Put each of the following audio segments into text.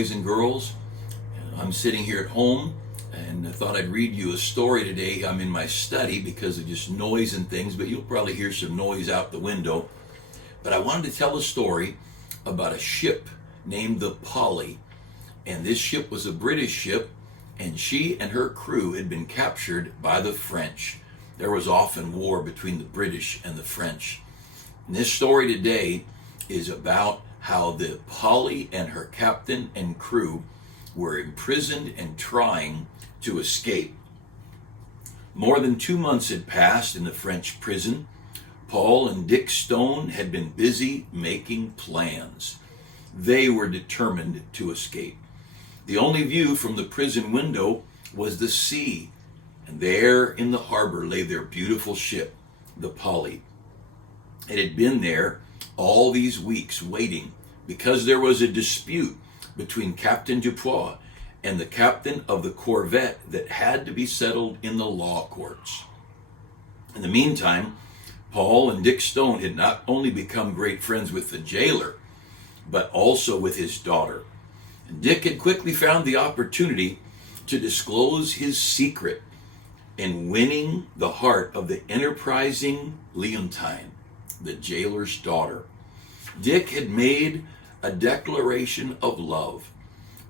boys and girls. I'm sitting here at home and I thought I'd read you a story today. I'm in my study because of just noise and things, but you'll probably hear some noise out the window. But I wanted to tell a story about a ship named the Polly. And this ship was a British ship, and she and her crew had been captured by the French. There was often war between the British and the French. And this story today is about how the Polly and her captain and crew were imprisoned and trying to escape. More than 2 months had passed in the French prison. Paul and Dick Stone had been busy making plans. They were determined to escape. The only view from the prison window was the sea, and there in the harbor lay their beautiful ship, the Polly. It had been there all these weeks waiting because there was a dispute between Captain Dupois and the captain of the corvette that had to be settled in the law courts. In the meantime, Paul and Dick Stone had not only become great friends with the jailer, but also with his daughter. And Dick had quickly found the opportunity to disclose his secret in winning the heart of the enterprising Leontine, the jailer's daughter. Dick had made a declaration of love,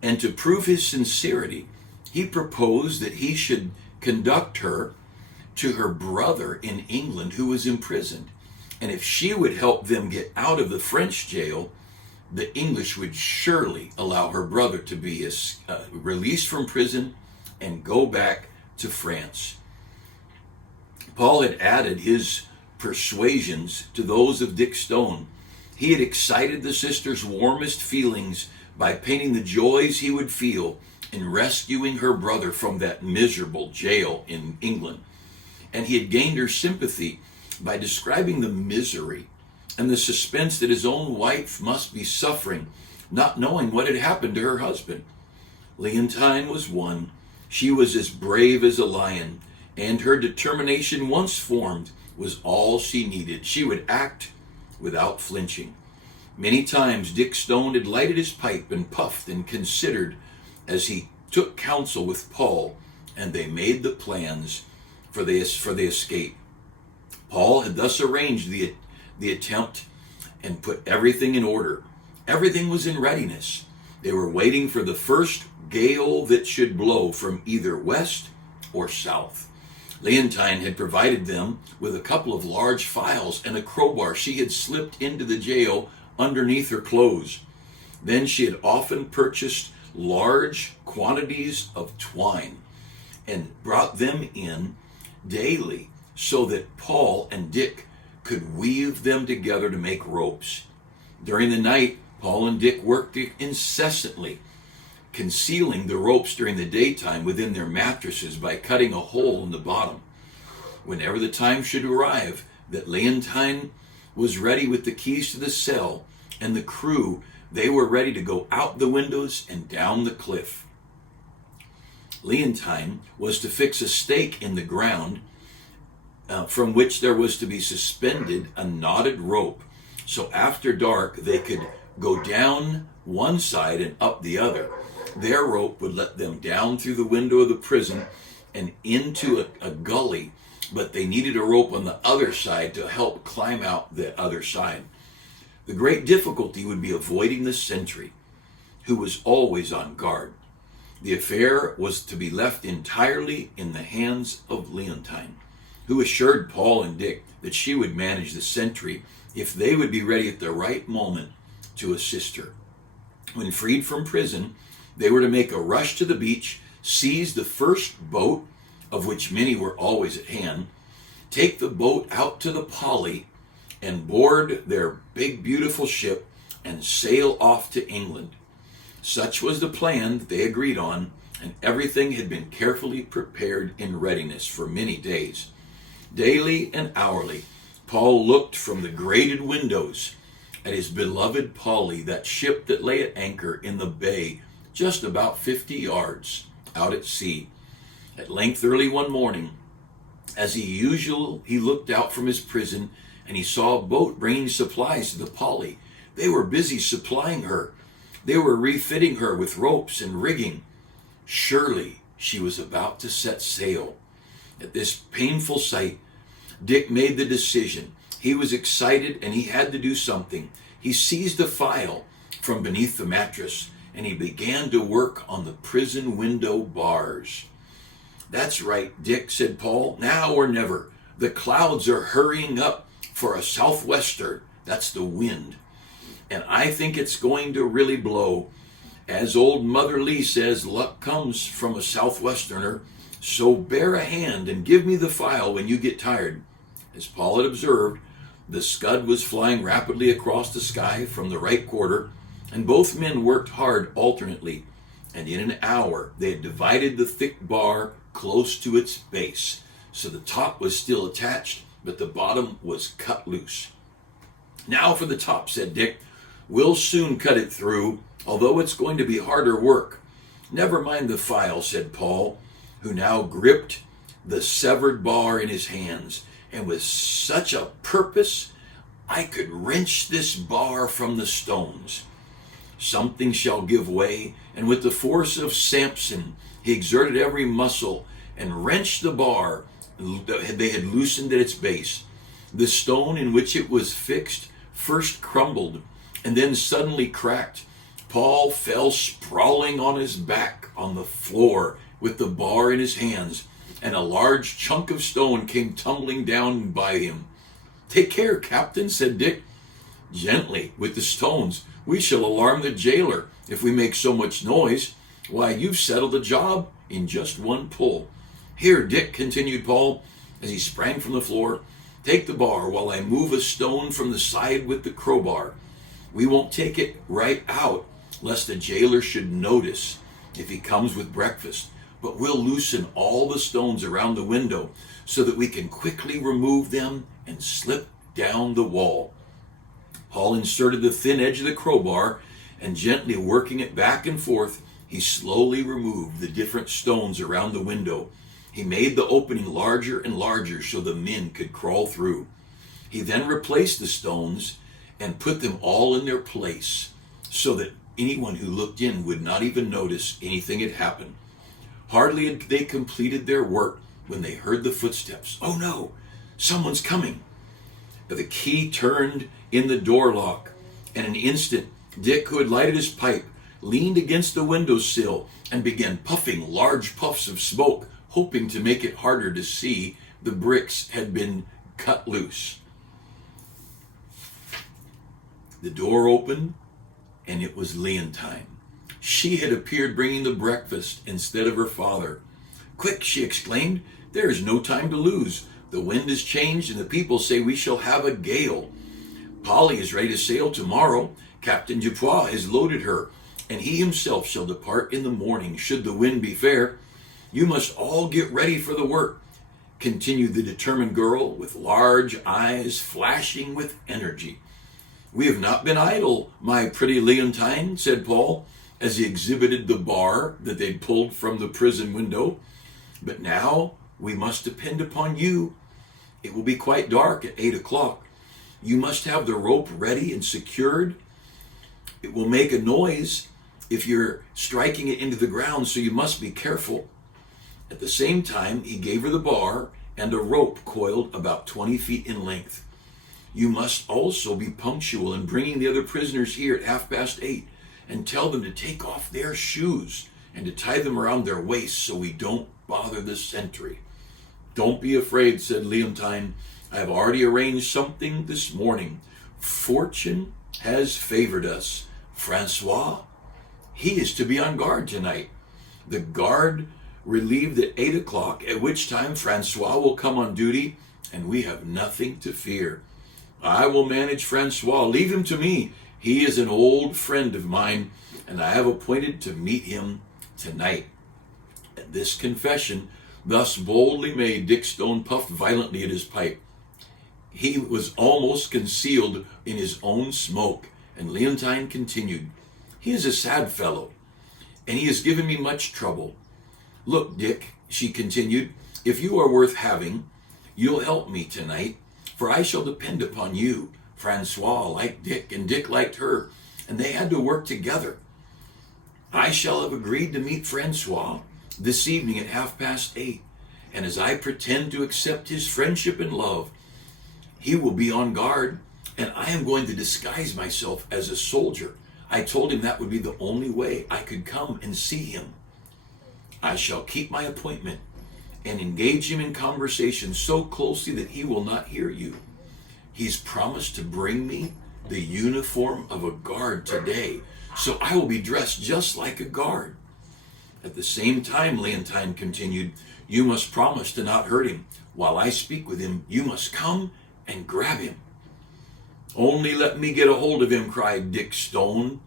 and to prove his sincerity, he proposed that he should conduct her to her brother in England who was imprisoned. And if she would help them get out of the French jail, the English would surely allow her brother to be released from prison and go back to France. Paul had added his persuasions to those of Dick Stone. He had excited the sister's warmest feelings by painting the joys he would feel in rescuing her brother from that miserable jail in England. And he had gained her sympathy by describing the misery and the suspense that his own wife must be suffering, not knowing what had happened to her husband. Leontine was one. She was as brave as a lion, and her determination, once formed, was all she needed. She would act without flinching. Many times Dick Stone had lighted his pipe and puffed and considered as he took counsel with Paul, and they made the plans for the escape. Paul had thus arranged the attempt and put everything in order. Everything was in readiness. They were waiting for the first gale that should blow from either west or south. Leontine had provided them with a couple of large files and a crowbar she had slipped into the jail underneath her clothes. Then she had often purchased large quantities of twine and brought them in daily so that Paul and Dick could weave them together to make ropes. During the night, Paul and Dick worked incessantly, concealing the ropes during the daytime within their mattresses by cutting a hole in the bottom. Whenever the time should arrive that Leontine was ready with the keys to the cell and the crew, they were ready to go out the windows and down the cliff. Leontine was to fix a stake in the ground from which there was to be suspended a knotted rope, so after dark they could go down one side and up the other. Their rope would let them down through the window of the prison and into a gully, but they needed a rope on the other side to help climb out the other side. The great difficulty would be avoiding the sentry, who was always on guard. The affair was to be left entirely in the hands of Leontine, who assured Paul and Dick that she would manage the sentry if they would be ready at the right moment to assist her. When freed from prison, they were to make a rush to the beach, seize the first boat, of which many were always at hand, take the boat out to the Polly, and board their big, beautiful ship and sail off to England. Such was the plan that they agreed on, and everything had been carefully prepared in readiness for many days. Daily and hourly, Paul looked from the grated windows at his beloved Polly, that ship that lay at anchor in the bay just about 50 yards out at sea. At length, early one morning, as usual, he looked out from his prison and he saw a boat bringing supplies to the Polly. They were busy supplying her They were refitting her with ropes and rigging. Surely she was about to set sail. At this painful sight, Dick made the decision. He was excited and he had to do something. He seized a file from beneath the mattress and he began to work on the prison window bars. "That's right, Dick," said Paul. "Now or never. The clouds are hurrying up for a southwester." That's the wind. "And I think it's going to really blow. As old Mother Lee says, luck comes from a southwesterner. So bear a hand and give me the file when you get tired." As Paul had observed, the Scud was flying rapidly across the sky from the right quarter, and both men worked hard alternately, and in an hour they had divided the thick bar close to its base, so the top was still attached, but the bottom was cut loose. "Now for the top," said Dick. "We'll soon cut it through, although it's going to be harder work." "Never mind the file," said Paul, who now gripped the severed bar in his hands. "And with such a purpose, I could wrench this bar from the stones. Something shall give way," and with the force of Samson, he exerted every muscle and wrenched the bar they had loosened at its base. The stone in which it was fixed first crumbled and then suddenly cracked. Paul fell sprawling on his back on the floor with the bar in his hands, and a large chunk of stone came tumbling down by him. "Take care, Captain," said Dick. "Gently with the stones. We shall alarm the jailer if we make so much noise. Why, you've settled the job in just one pull." "Here, Dick," continued Paul as he sprang from the floor. "Take the bar while I move a stone from the side with the crowbar. We won't take it right out, lest the jailer should notice if he comes with breakfast. But we'll loosen all the stones around the window so that we can quickly remove them and slip down the wall." Paul inserted the thin edge of the crowbar, and gently working it back and forth, he slowly removed the different stones around the window. He made the opening larger and larger so the men could crawl through. He then replaced the stones and put them all in their place so that anyone who looked in would not even notice anything had happened. Hardly had they completed their work when they heard the footsteps. "Oh no, someone's coming." The key turned in the door lock. In an instant, Dick, who had lighted his pipe, leaned against the windowsill and began puffing large puffs of smoke, hoping to make it harder to see the bricks had been cut loose. The door opened, and it was Leontine. She had appeared bringing the breakfast instead of her father. "Quick," she exclaimed, "there is no time to lose. The wind has changed, and the people say we shall have a gale. Polly is ready to sail tomorrow. Captain Dupois has loaded her, and he himself shall depart in the morning, should the wind be fair. You must all get ready for the work," continued the determined girl, with large eyes flashing with energy. "We have not been idle, my pretty Leontine," said Paul, as he exhibited the bar that they'd pulled from the prison window. "But now we must depend upon you. It will be quite dark at 8 o'clock. You must have the rope ready and secured. It will make a noise if you're striking it into the ground, so you must be careful." At the same time, he gave her the bar and a rope coiled about 20 feet in length. "You must also be punctual in bringing the other prisoners here at 8:30, and tell them to take off their shoes and to tie them around their waists so we don't bother the sentry." "Don't be afraid," said Leontine. "I have already arranged something this morning. Fortune has favored us. Francois, he is to be on guard tonight. The guard relieved at 8 o'clock, at which time Francois will come on duty, and we have nothing to fear. I will manage Francois. Leave him to me. He is an old friend of mine, and I have appointed to meet him tonight." At this confession, thus boldly made, Dick Stone puffed violently at his pipe. He was almost concealed in his own smoke, and Leontine continued, "He is a sad fellow, and he has given me much trouble. Look, Dick," she continued, "if you are worth having, you'll help me tonight, for I shall depend upon you. Francois liked Dick, and Dick liked her, and they had to work together. I shall have agreed to meet Francois this evening at 8:30, and as I pretend to accept his friendship and love, he will be on guard, and I am going to disguise myself as a soldier. I told him that would be the only way I could come and see him. I shall keep my appointment and engage him in conversation so closely that he will not hear you. He's promised to bring me the uniform of a guard today, so I will be dressed just like a guard. At the same time, Leontine continued, you must promise to not hurt him. While I speak with him, you must come and grab him. Only let me get a hold of him, cried Dick Stone.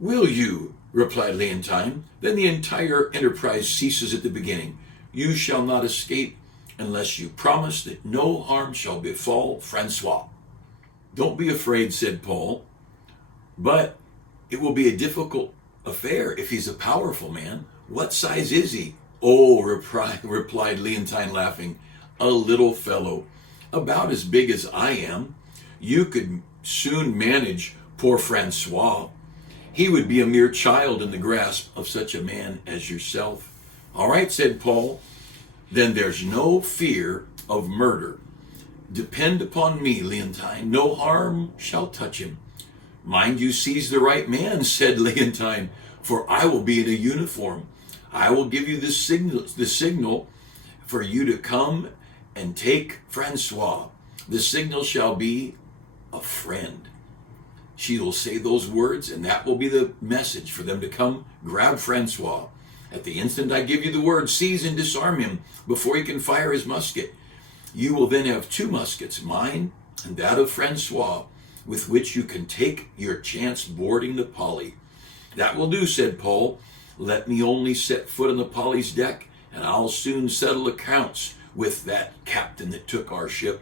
Will you? Replied Leontine. Then the entire enterprise ceases at the beginning. You shall not escape unless you promise that no harm shall befall Francois. Don't be afraid, said Paul, but it will be a difficult affair if he's a powerful man. What size is he? Oh, replied Leontine, laughing, a little fellow, about as big as I am. You could soon manage poor Francois. He would be a mere child in the grasp of such a man as yourself. All right, said Paul, then there's no fear of murder. Depend upon me, Leontine, no harm shall touch him. Mind you seize the right man, said Leontine, for I will be in a uniform. I will give you the signal for you to come and take Francois. The signal shall be a friend. She will say those words, and that will be the message for them to come grab Francois. At the instant I give you the word, seize and disarm him before he can fire his musket. You will then have 2 muskets, mine and that of Francois, with which you can take your chance boarding the Polly. That will do, said Paul. Let me only set foot on the Polly's deck, and I'll soon settle accounts with that captain that took our ship.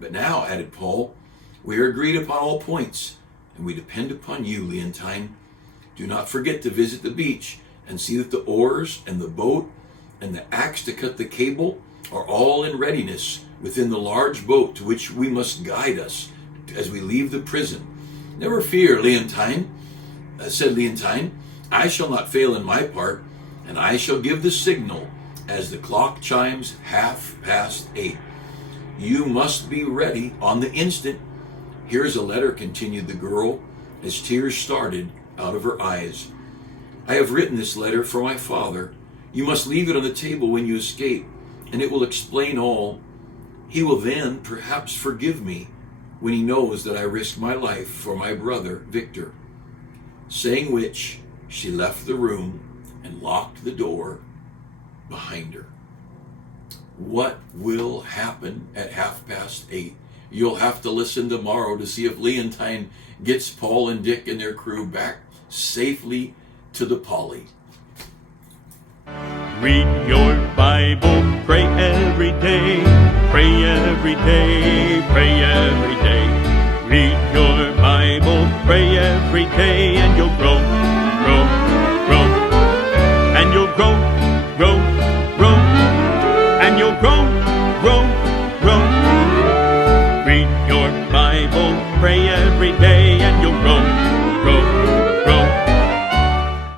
But now, added Paul, we are agreed upon all points, and we depend upon you, Leontine. Do not forget to visit the beach and see that the oars and the boat and the axe to cut the cable are all in readiness within the large boat to which we must guide us as we leave the prison. Never fear, Leontine, said Leontine. I shall not fail in my part, and I shall give the signal as the clock chimes 8:30. You must be ready on the instant. Here's a letter, continued the girl, as tears started out of her eyes. I have written this letter for my father. You must leave it on the table when you escape, and it will explain all. He will then perhaps forgive me when he knows that I risked my life for my brother, Victor. Saying which, she left the room and locked the door behind her. What will happen at 8:30? You'll have to listen tomorrow to see if Leontine gets Paul and Dick and their crew back safely to the Polly. Read your Bible, pray every day, pray every day, pray every day. Read your Bible, pray every day, and you'll grow, grow, grow. And you'll grow, grow, grow. And you'll grow, grow, grow. Read your Bible, pray every day, and